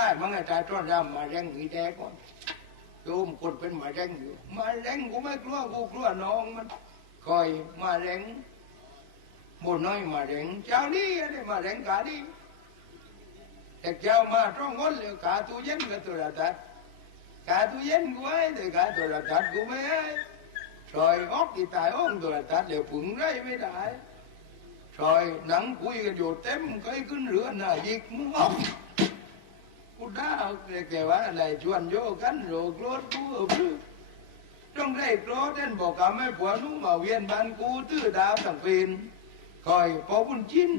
ได้มั้งไอ้ตายต้อนรำมาแรงมีแดกก่อนโยมคนเป็นมาแรงอยู่ มาแรงกูไม่กลัวกูกลัวน้องมันคอยมาแรงหมดน้อยมาแรงเจ้านี่อะไรมาแรงกานี่แต่เจ้ามาตรงคนเลยกาตู้เย็นกับตัวระดับกาตู้เย็นกูไอ้แต่กาตัวระดับกูไม่ให้ซอยออกที่ตายอ้องตัวระดับเดี๋ยวผึ่งไรไม่ได้ซอยหนังคุยกันอยู่เต็มเคยขึ้นเรือหน้ายิกมึงออก กูด่าแกว่าอะไรชวนโยกันโรกรธกูเออต้องได้โกรธเด่นบอกกับแม่ผัวนุ่มาเวียนบ้านกูตื้อดาวต่างเป็นคอยพอบุญจิน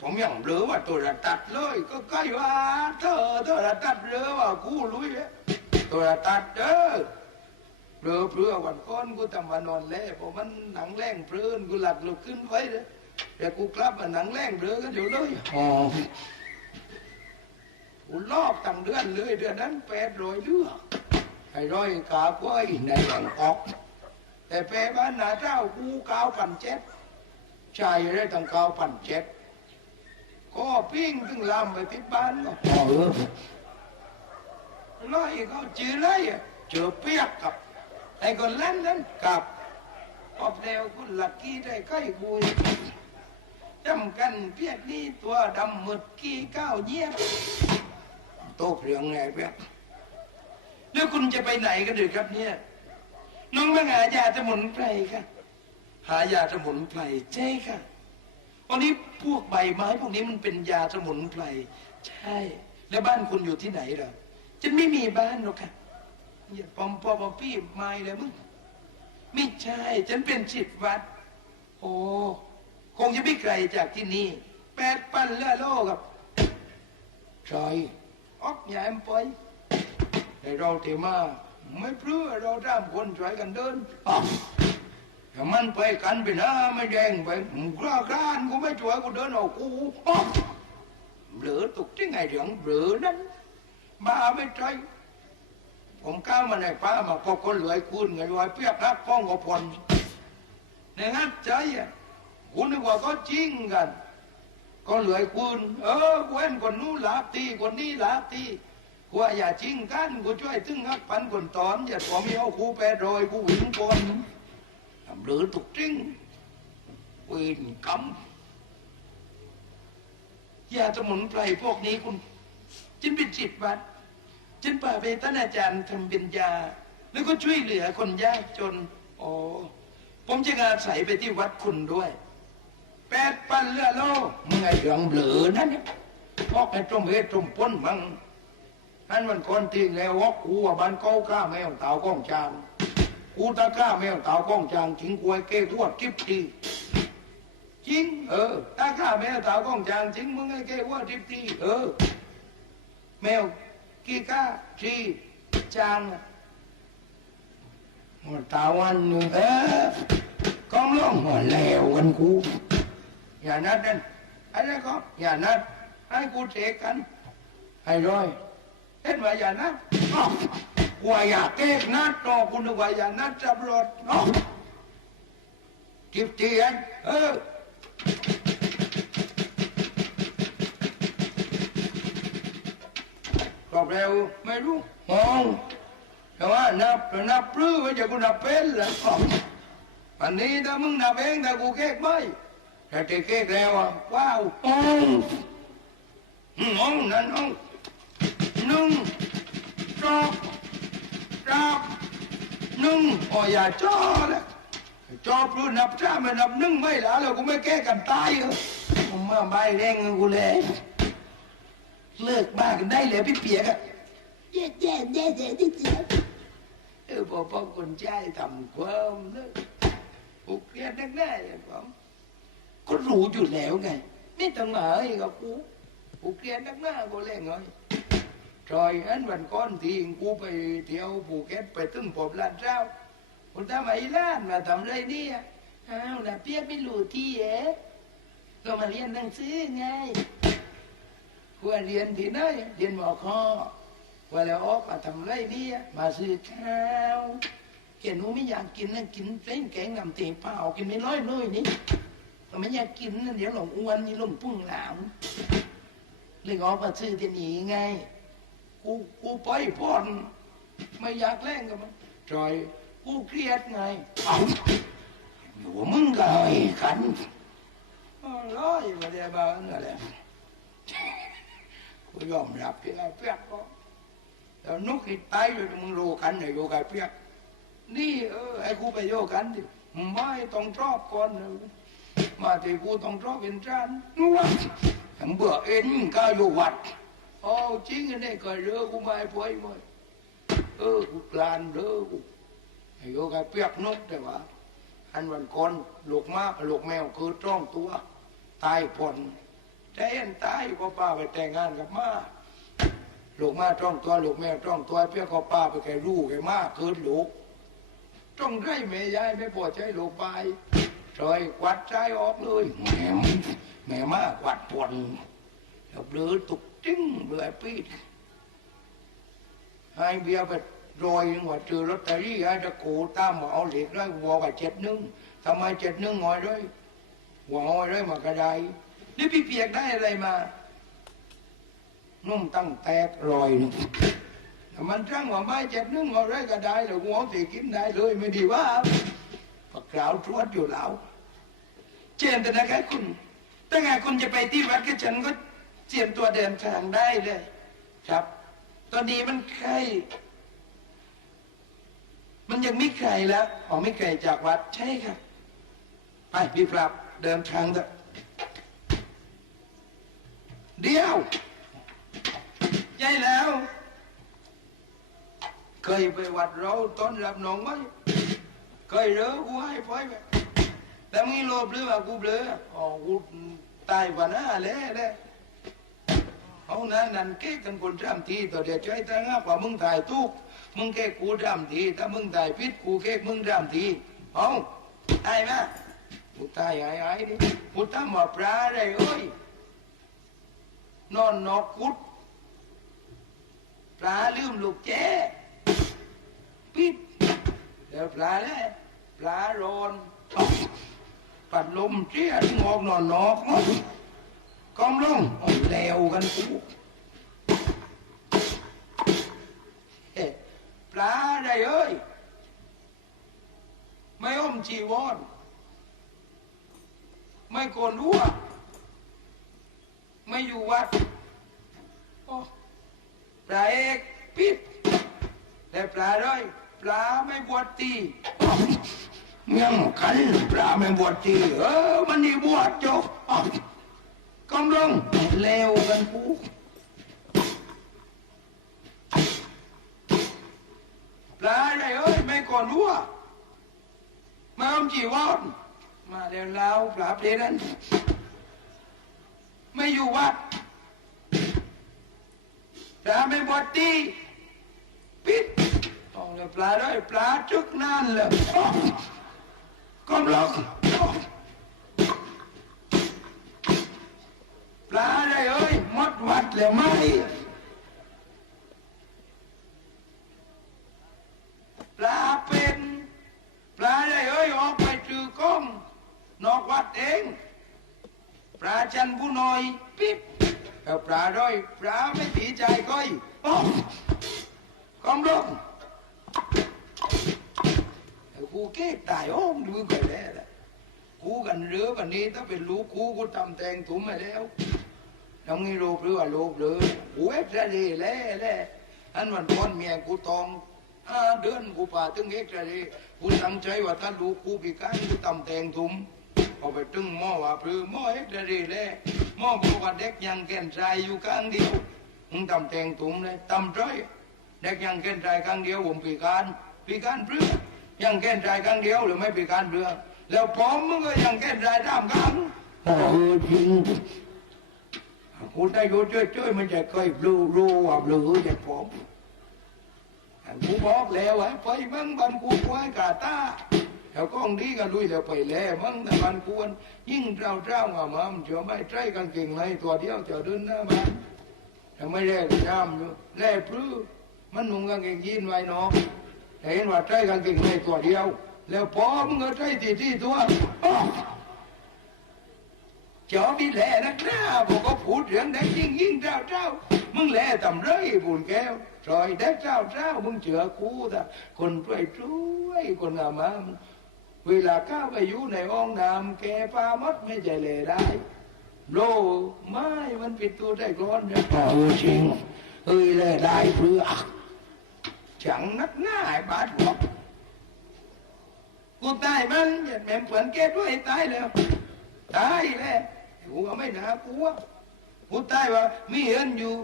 ผมยังเบลอว่าตัวระตัดเลย ก็ใกล้ว่าเธอตัวระตัดเบลอว่ากูลุยตัวระตัดเด้อเบลอเพื่อวันก้อนกูทำวันนอนเล่พอมันหนังแรงเพลินกูหลักลุกขึ้นไว้เลยแต่กูกลับมาหนังแรงเบลอกันอยู่เลยอ๋อ กูลอกตั้งเดือนเลยเดือนนั้นแปดร้อยเลือกไอ้ร้อยกาบไว้ในหลังออก แต่แปบ้านนาเจ้ากูเก้าพันเจ็ดชายได้ตั้งเก้าพันเจ็ดก็ปิ้งถึงลำไปที่บ้านก็พอเออร้อยเขาจือเลยเจอเปียกกับไอ้คนเล่นนั้นกับออกแนวคุณลักกี้ได้ใกล้บุยจำกันเปียกนี่ตัวดำหมึดกี้ก้าวเยี่ย โต๊ะเรียงไงเพื่อนแล้วคุณจะไปไหนกันดีครับเนี่ย น้องมาหายาสมุนไพรค่ะ หายาสมุนไพรใช่ค่ะ วันนี้พวกใบไม้พวกนี้มันเป็นยาสมุนไพรใช่ แล้วบ้านคุณอยู่ที่ไหนเหรอฉันไม่มีบ้านหรอกค่ะอย่าปอมปอมปอมพี่ไม่เลยมึงไม่ใช่ ฉันเป็นศิษย์วัด โอ้คงจะไม่ไกลจากที่นี่แปดปันเลือโลกับใช่ ออกอย่าเอ็มไปแต่เราเทมาไม่เพื่อเราทำคนช่วยกันเดินออกแต่มันไปกันไปนะไม่แดงไปกล้ากล้านกูไม่ช่วยกูเดินออกกูออกเบลอตกที่ไงเรื่องเบลอนั้นบ้าไม่ใจผมก้าวมาในฟ้ามาพบคนรวยคุณไงรวยเปียกนักพ้องกับพลในงั้นใจอะคุณนึกว่าก็จริงกัน ก็เหลือคุณเออเว้นคนนู้นหลาบตีคนนี้หลาบตีกูอย่าชิงกันกูช่วยตึงฮักพันคนตอนอย่าตัวมีเอากูแปรโรยกูหวิงคนทำหรือตุกจริงวินกำยาสมุนไพรพวกนี้คุณจินเป็นจิตวัดจินป่าไปท่านอาจารย์ทำเป็นยา แล้วก็ช่วยเหลือคนยากจนอ๋อผมจะอาศัยไปที่วัดคุณด้วย แปดปันเลือโลมึงไอ้เรื่องเบลอนั่นเนี่ยพอกไอ้ตรงเวทตรงพ้นมังนั่นมันคนที่แล้ววอกกูว่าบ้านเก้าข้าแมวเต่าก้องจางกูตาข้าแมวเต่าก้องจางทิ้งกวยเก้ทวดทิพทีจริงเออตาข้าแมวเต่าก้องจางจริงมึงไอ้เก้ว่าทิพทีเออ แมวกี่ก้าทีจางอะหมดตาวันหนึ่งเออกองล่องหัวแล้วกันกู อย่านัดนั่นไอ้นั่นก็อย่านัดให้กูเทกันให้ร้อยเห็นว่าอย่านัดอ้าวว่าอย่าเก๊กนัดต่อคุณนึกว่าอย่านัดจับรถอ้าวจิบเจียนเออตอบเร็วไม่รู้มองแต่ว่านับนับปลื้อไม่ใช่กูนับเป็นเหรออ้ววันนี้ถ้ามึงนับเองแต่กูเก๊กไม่ แต่เก๊กแล้วอะว้าวมองมองนั่นองนึ่งสองสามหนึ่งโอ้ยอย่าจ้อเลยจอพลูนับจ้าม่นับนึ่งไม่ละแล้วกูไม่แก้กันตายเหรอผมมาใบแรงกูเลยเลิกบ้ากันได้เลยพี่เปียกอะเจ๊เจ๊เจ๊เจ๊เจ๊เจ๊เออพอพอคนใจทำความเลิกกูเกลียนักแน่อย่างผม ก็รู้อยู่แล้วไงไม่ต้องมาเอ้กับกูกูเกลียดนักหน้ากูเล่นไงจอยอันวันก้อนทีกูไปเที่ยวภูเก็ตไปตึ้งผมลาดเจ้าคุณทำไมล้านมาทำไรเนี่ยอ้าวนะเปียกไม่รู้ที่เอ๋ก็มาเรียนหนังสือไงกูเรียนที่ไหนเรียนหมอคอว่าแล้วออกมาทำไรเนี่ยมาซื้อข้าวเขียนหนูไม่อยากกินนะกินเส้นแกงน้ำเตี๋ยวเปล่ากินไม่ร้อยเลยนี่ ก็ไม่อยากกินนะเดี๋ยวหลงอ้วนนี่ลงพุ่งหลามเลยออกมาซื้อที่นี่ไง กูกูไปพ่อนไม่อยากเล่นกับมันจอยกูเครียดไงเอาอยู่มึงก็ไอ้กันอ๋อร้อยมาเดี๋ยวบ้านอะไรกูยอมรับที่ไอ้เปียกก็แล้วนุกหิดตายเลยมึงโลกันเนี่ยโยกับเปียกนี่เออไอ้กูไปโยกันดิไม่ต้องชอบก่อนนะ มาที่กูต้องชอเป็นจานนู่นผมเบื่อเอ็นก็อยู่วัดโอ้จริงอันนี้ก็เรือกูไม่ป่วยมั้ยเออกูกลานเรือกูไอ้โยกเปียกนกแต่ว่า อันวันก่อนลูกมาลูกแมวคือจ้องตัว ตายผลแต่เอ็นตายเพราะป้าไปแต่งงานกับมาลูกมาจ้องตัวลูกแมวจ้องตัวเพียก็ป้าไปแกรู้แกมาเกิดลูกต้องได้แม่ยายไม่พอใจลูกไป ซอยกวัดใจออกเลยแหมแม่มากวัดปวนแล้วเบลือตุกจิ้งเบลือปีดให้เบียร์ไปโรยว่าเจอลอตเตอรี่ให้ตะโกตามมาเอาเหล็กได้วัวกับเจ็ดนึงทำไมเจ็ดนึงงอยด้วยหัวงอยด้วยมากระไดนี่พี่เปียกได้อะไรมา นุ่มตั้งแตกรอยหนึงมันจ้างว่าไม่เจ็บนึงอะไรก็ได้หรือหัวสีกินได้เลยไม่ดีว่า กกล่าวตรวจอยู่แล้วเจนแต่นะครับคุณถ้าไงคุณจะไปที่วัดก็ฉันก็เตรียมตัวเดินทางได้เลย ครับ ตอนนี้มันใครมันยังไม่ใครแล้วอ๋อไม่ไกลจากวัดใช่ครับไปพี่ปรับเดินทางเถอะเดียวใช่แล้ว เคยไปวัดเราต้อนรับน้องไหม เคยเหรอกูให้ไปไหมแต่มึงโลภหรือว่ากูเบลออ๋อกูตายกว่าหน้าแล้วแหละเอานั้นนั่นเก๊กันคนจำทีต่อเดี๋ยวใจตั้งงกว่ามึงถ่ายทุกมึงเก๊กกูจำทีถ้ามึงถ่ายพิษกูเก๊กมึงจำทีเอาไอ้ไหมกูตายไอ้ไอ้ดิกูตั้งมาปลาอะไรเอ้ยนอนนอกกุดปลาลืมลูกแจ้ปิด เดี๋ยวปลาแล้วปลาโรนปัดลมเชี่ยงอกนอนนอกเนาะกอมลงเอาแล้วกันกูเอ๊ะปลาได้เอ้ย ไม่อมจีวรไม่โกนรั้วไม่อยู่วัดโอ้ปลาเอกปิดแต่ปลาด้วย ปลาไม่บวชตียังกันปลาไม่บวชตีเออมันนี่บวชจบกำลังเลวกันกูปลาได้เอ้ยไม่ก่อนรู้ว่ามาอมจีวรมาเดี๋ยวเราปลาเปลี่ยนนั้นไม่อยู่วัดปลาไม่บวชตีปิด ต้องเลยปลาด้วยปลาจุกนั่นเลยกำลังปลาได้เอ้ยหมดวัดแล้วไหมปลาเป็นปลาได้เอ้ยออกไปถือกล้องนอกวัดเองปลาจันผู้น้อยปิดแต่ปลาด้อยปลาไม่ตีใจก้อยอ้าวกำลัง กูเก๊กตายโอ้มดูกันแล้วละกูกันเรือกันนี้ถ้าเป็นลูกกูกูทำแตงถุงมาแล้วน้องนี่โลภหรือว่าโลภเลยกูเอ็กซ์เรย์แล้วและอันวันก่อนเมียกูตองห้าเดือนกูป่าถึงเอ็กซ์เรย์กูตั้งใจว่าถ้าลูกกูพิการกูทำแตงถุงเอาไปตึงหม้อว่าพรือหม้อเอ็กซ์เรย์แล้วหม้อบอกว่าเด็กยังแก่นใจอยู่ข้างเดียวมึงทำแตงถุงเลยทำใจเด็กยังเกณฑ์ใจครั้งเดียวผมปีการปีการเพื่อ ยังเกณฑ์ใจครั้งเดียวหรือไม่ปีการเพื่อแล้วผมมึงก็ยังเกณฑ์ใจตามครั้งโอ้จริงกูได้อยู่ช่วยมันจะเคยรู้รู้ว่าหรู้จะผมกูบอกแล้วไอ้ไปมึงบันกูควายกาตาแล้วก็องดีกันลุยแล้วไปแล้วมึงแต่บันควรยิ่งเจ้าเจ้าว่ามันเชื่อไม่ใช่กันเก่งเลยตัวเดียวจะเดินหน้ามันยังไม่ได้จำอยู่แล่พลื้มันหนุ่งกางเกงยีนไว้เนาะ แต่เห็นว่าใจกางเกงในตัวเดียว แล้วพอมึงก็ใจตีที่ตัวอ้าวจอพี่แหล่นักหน้าบอกก็พูดเรื่องได้ยิ่งยิ่งเจ้าเจ้ามึงแหล่ทำไรบุญแก้วซอยได้เจ้าเจ้ามึงเจือกูแต่คนช่วยช่วยคนงามามเวลาก้าวไปอยู่ในห้องน้ำแกปามดไม่ใจเลยได้โลไม่มันปิดตัวได้ก่อนเนี่ยเออจริงเอ้ยเลยได้เพื่อ chẳng นักหน้าไอ้บาดหัวกูตายมันอย่าแม่งเผื่อนแกด้วยตายแล้วตายแล้วกูก็ไม่น่ากลัวกูตายว่ามีเงินอยู่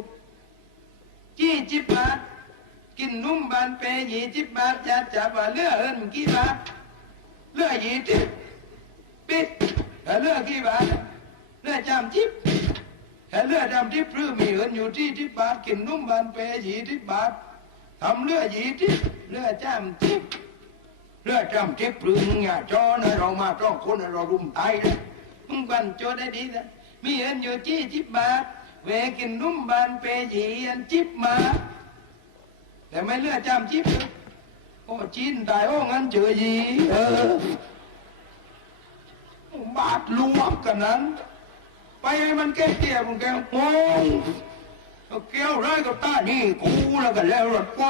จี้จิบบาทกินนุ่มบานเปยีจิบบาทจะจับว่าเลือเอินกี่บาทเลือยีจิบปิดแล้วเลือกี่บาทเลือจำจิบแล้วเลือจำจิบหรือมีเงินอยู่ที่จิบบาทกินนุ่มบานเปยีจิบบาท ทำเลือดยี่จิบเลือดจำจิบเลือดจำจิบหรือมึงอย่าจอนะเรามาต้องคนเรารุมตายเลยมึงบันโจได้ดีนะมีเงินอยู่จี้จิบบาทเวกินนุ่มบานเปยีอันจิบมา แต่ไม่เลือกจำจิบโอ้จีนตายโอ้งั้นเจอยีเออบาทลวกกันนั้น ไปให้มันแก้เกี่ยมึงแกโอ้ ยเอาเกี้ยวไรกับตานี่กูแล้วกันแล้วรถไฟ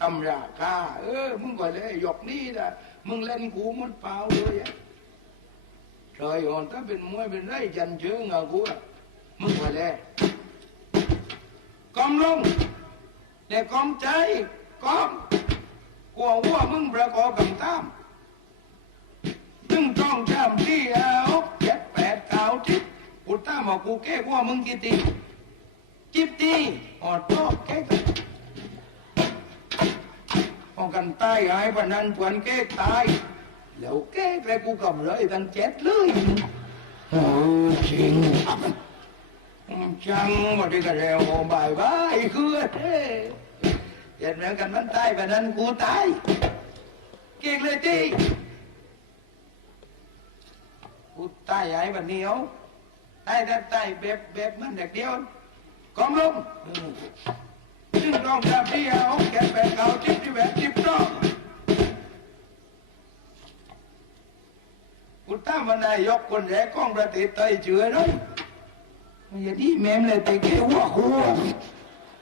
ตำราคาเลยตำราเออ มึงก็เลยหยกนี่นะมึงเล่นกูมันเปล่าเลยอะใช่อ่อนถ้าเป็นมวยเป็นไรจันเชิงอะกูอะมึงมาแล้วกอมลงแต่กอมใจกอมกลัวว่ามึงประกอบกับตามมึงจ้องจำที่เอาเจ็ดแปดเก้าทิศกูตามบอกกูแก้ว่ามึงกี่ตีจิบตีออดโต๊ะแก้กันพอนตายหายพนันปวนแก้ตแก้ กับเลยตั้งเจ็ดเลยโอ้จริงจังมาดีกันแล้วบายบายคือเฮ้เห็นเหมือนกันมันตายแบบนั้น กูตายเก่งเลยจีกูตายไอ้บันเหนียวตายแต่ตายแบบแบบมันกเดียวกองลงซึ่งลองจับที่เอาแกแบบเก่าทิพที่แบบทิพต้องกูตั้งมานายกคนแรกของประเทศไทยเชื่อเลยอย่าดีแม่มเลยแต่แกว่าครัว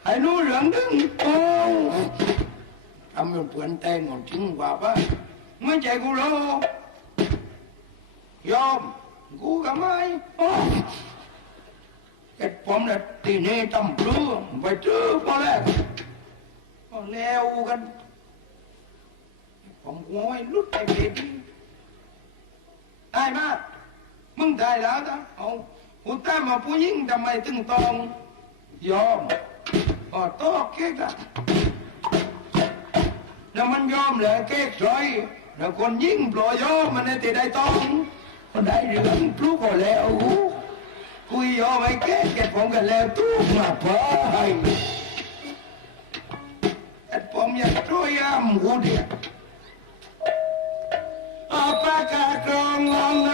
ไอ้รู้เรื่องดึงโอ้ทำเป็นเพื่อนแต่งงอนจริงกว่าปะไม่ใจกูโลยอมกูก็ไม่ โอ้เอ็ดผมเนี่ยตีนี้ตำปลื้ไปเจอพอแล้วพอแล้วกัน ผมกูให้ลุดไปเด็กตายมากมึงตายแล้วนะเอากูตามมาผู้หญิงทำไมถึงต้องยอมก็โต้เก๊กอะแล้วมันยอมเลยเก๊กซอยแล้วคนยิ่งปล่อยยอมมันได้ติได้ต้องก็ได้เรื่องพลุกก็แล้ว คุยยอมไอ้แก่แก่ผมกันแล้วทุกมาพายแต่ผมอยากช่วยยามกูเดียวอาปากกากรองงอง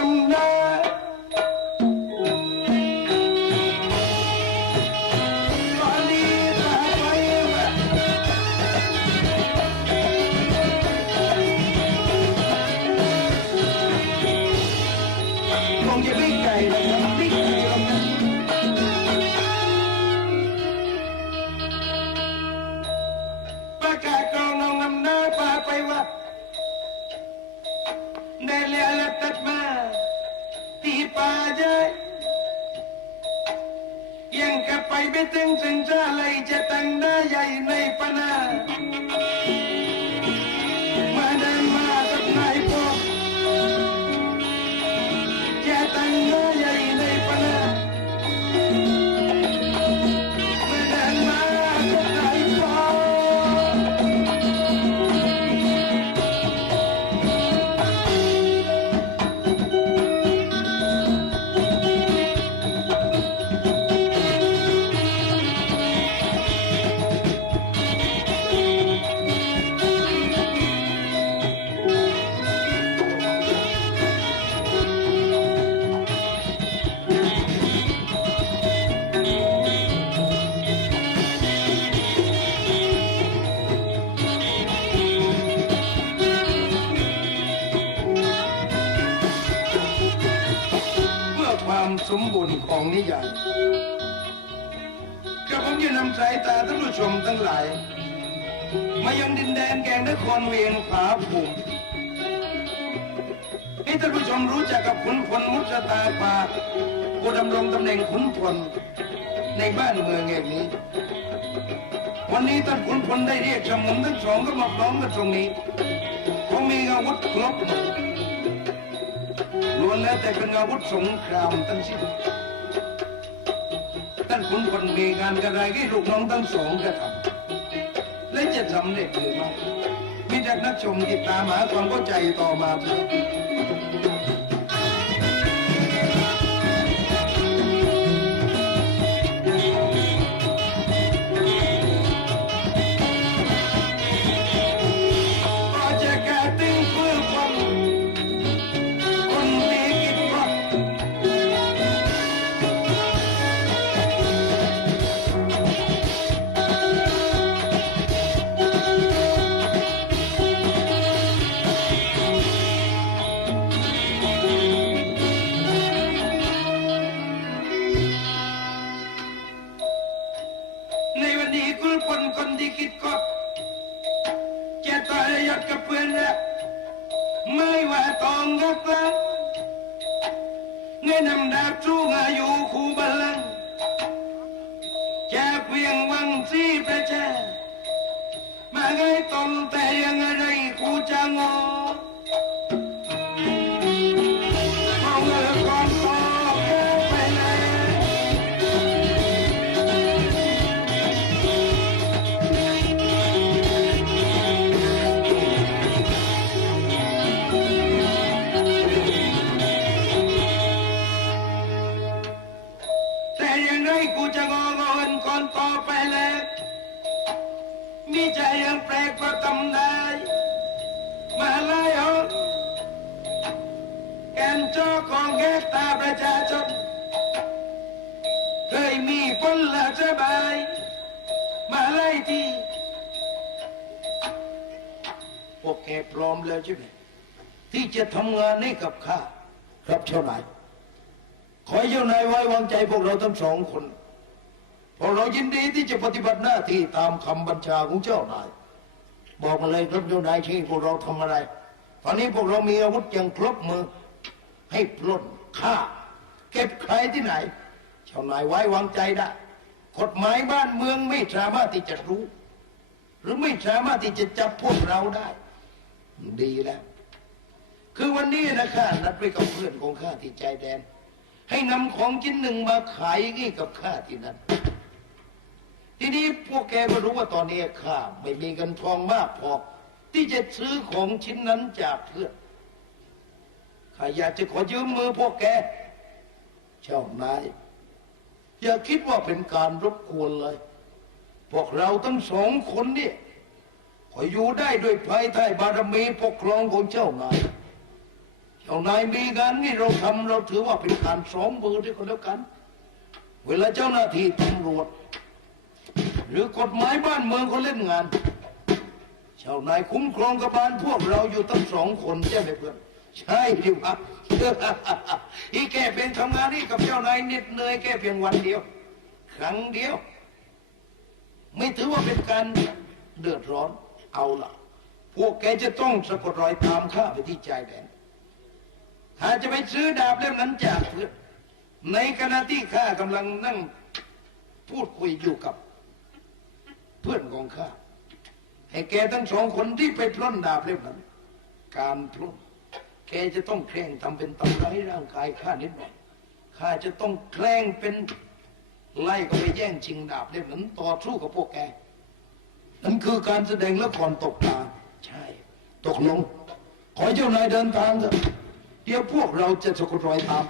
ได้เลียและตัดมาที่ป่าใจยังกับไปไม่ถึงถึงจะอะไรจะตั้งได้ใหญ่ในปนา งครเวียงผาภูมิให้ท่านผู้ชมรู้จักกับขุนพลมุชตาภาผู้ดำรงตำแหน่งขุนพลในบ้านเมืองแห่งนี้ วันนี้ท่านขุนพลได้เรียกชมุนทั้งสองก็มาพร้อมกันตรงนี้เขามีอาวุธครบมือล้วนแล้วแต่เป็นอาวุธสงครามทั้งสิ้นท่านขุนพลมีงานกระไรให้ลูกน้องทั้งสองกระทำและจะสำเร็จหรือไม่ มีแต่นักชมติดตามหาความเข้าใจต่อมา ยยศกับเพื่อนแล้วไม่ว่าตองกับกลางเงินนำดาบจู้อายุคู่บาลังก์จะเพียงวังซีประชามาไงตนแต่ยังอะไรกูจะงอ ยังไงกูจะงองินก่อนต่อไปแล้วมีใจยังแปลกก็ทำได้มาไล่เอาแกนจอของแกตาประชาชนเคยมีผลละสบายมาไล่ทีพวกแกพร้อมแล้วใช่ไหมที่จะทำงานให้กับข้าครับเจ้านาย ขอให้เจ้านายไว้วางใจพวกเราทั้งสองคนพวกเรายินดีที่จะปฏิบัติหน้าที่ตามคำบัญชาของเจ้านาย บอกมาเลยครับเจ้านายที่พวกเราทำอะไร ตอนนี้พวกเรามีอาวุธอย่างครบมือ ให้ปล้นฆ่า เก็บใครที่ไหน เจ้านายไว้วางใจได้กฎหมายบ้านเมืองไม่สามารถที่จะรู้ หรือไม่สามารถที่จะจับพวกเราได้ ดีแล้ว คือวันนี้นะข้านัดไปกับเพื่อนของข้าที่ใจแดน ให้นำของชิ้นหนึ่งมาขายให้กับข้าที่นั่นทีนี้พวกแกก็รู้ว่าตอนนี้ข้าไม่มีเงินทองมากพอที่จะซื้อของชิ้นนั้นจากเพื่อนข้าอยากจะขอยืมมือพวกแกเจ้านายอย่าคิดว่าเป็นการรบกวนเลย พวกเราทั้งสองคนเนี่ยขออยู่ได้ด้วยภายใต้บารมีปกครองของเจ้านาย เจ้านายมีงานนี่เราทำเราถือว่าเป็นการสองมือด้วยกันแล้วกัน เวลาเจ้าหน้าที่ตำรวจ หรือกฎหมายบ้านเมืองเขาเล่นงานเจ้านายคุ้มครองกบาลพวกเราอยู่ตั้งสองคนใช่ไหมเพื่อนใช่ดิวะอีแกเป็นทำงานนี่กับเจ้านายเหน็ดเหนื่อยแค่เพียงวันเดียว ครั้งเดียว ไม่ถือว่าเป็นการเดือดร้อนเอาล่ะ พวกแกจะต้องสะกดรอยตามข้าไปที่ชายแดน ถ้าจะไปซื้อดาบเล่มนั้นจากเพื่อนในขณะที่ข้ากำลังนั่งพูดคุยอยู่กับ เพื่อนของข้าให้แกทั้งสองคนที่ไปปล้นดาบเล่มนั้น การปล้นแกจะต้องแกล้งทำเป็นตำร้ายร่างกายข้านิดหน่อยข้าจะต้องแกล้งเป็นไล่ก็ไปแย่งชิงดาบเล่มนั้นต่อสู้กับพวกแกนั่นคือการแสดงละครตกตาใช่ ตกลง ขอเจ้านายเดินทางเถอะ เดี๋ยวพวกเราจะสะกดรอยตาม